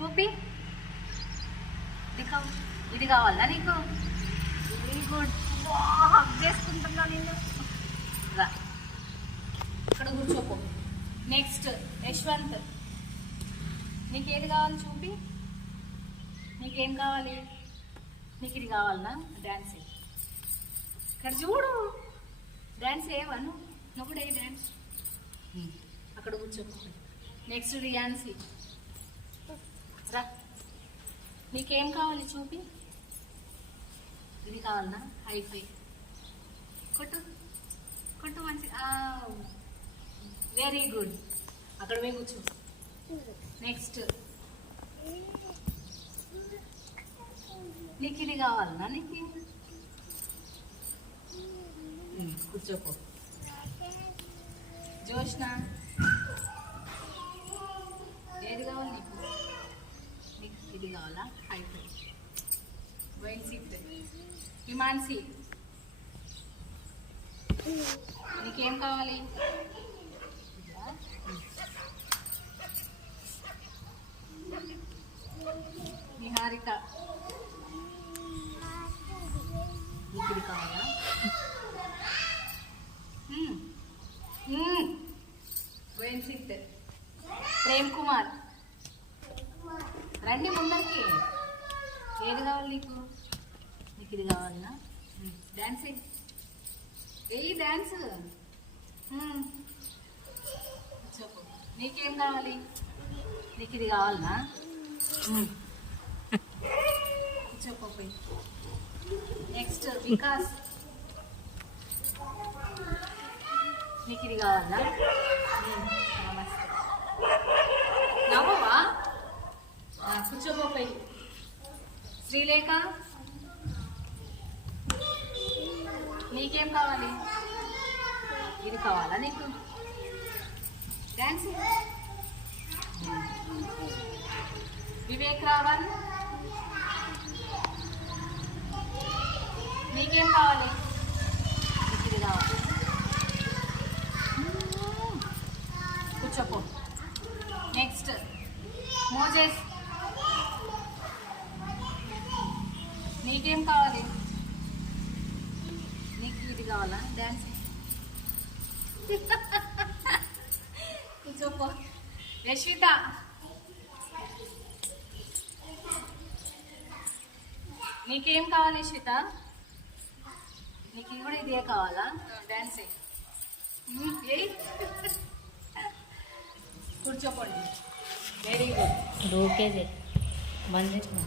చూపి ఇది కావాలా నీకు? Very good. హగ్ చేసుకుంటున్నా నేను. రా ఇక్కడ కూర్చోపో. నెక్స్ట్ యశ్వంత్, నీకేది కావాలి చూపి. నీకేం కావాలి? నీకు ఇది కావాలనా? డ్యాన్స్ ఇక్కడ చూడు. డ్యాన్స్ ఏవను నువ్వు కూడా ఏ డ్యాన్స్. అక్కడ కూర్చోపో. నెక్స్ట్ రియాన్సీ, రా నీకేం కావాలి చూపి. ఇది కావాలనా? హైఫై కొట్టు కొట్టు. మంచి వెరీ గుడ్. అక్కడ పోయి కూర్చో. నెక్స్ట్ నీకు ఇది కావాలనా? నీకు కూర్చోపో. జోష్న, ఏది కావాలి నీకు? నీకు ఇది కావాలా? హైఫై. వైన్సీ, హిమాన్సీ, నీకేం కావాలి? నిహారిక, నీకు ఇది కావాలా? వైన్సిట్, ప్రేమ్ కుమార్, రండి ముందరికి. ఏది కావాలి నీకు? నీకు ఇది కావాలనా? డ్యాన్స్ ఏయ్ డ్యాన్స్. చెప్పు నీకేం కావాలి? నీకు ఇది కావాలనా? చెప్పు పోయి. నెక్స్ట్ వికాస్, నీకు ఇది కావాలనా? నమస్తే. నవ్వవా? కూర్చోపోయి. శ్రీలేఖ, నీకేం కావాలి? ఇది కావాలా నీకు? డ్యాన్స్. వివేక్ రావల్, నీకేం కావాలి? నీకు ఇది కావాలి. కూర్చోపో. నెక్స్ట్ మోజెస్, నీకేం కావాలి? నీకు ఇది కావాలా? డ్యాన్స్. కూర్చోపో. యశ్విత, నీకేం కావాలి? యశ్విత, నీకు కూడా ఇదే కావాలా? డ్యాన్స్. కూర్చోపోండి. Very good. ఓకే బంద్ చేసిన.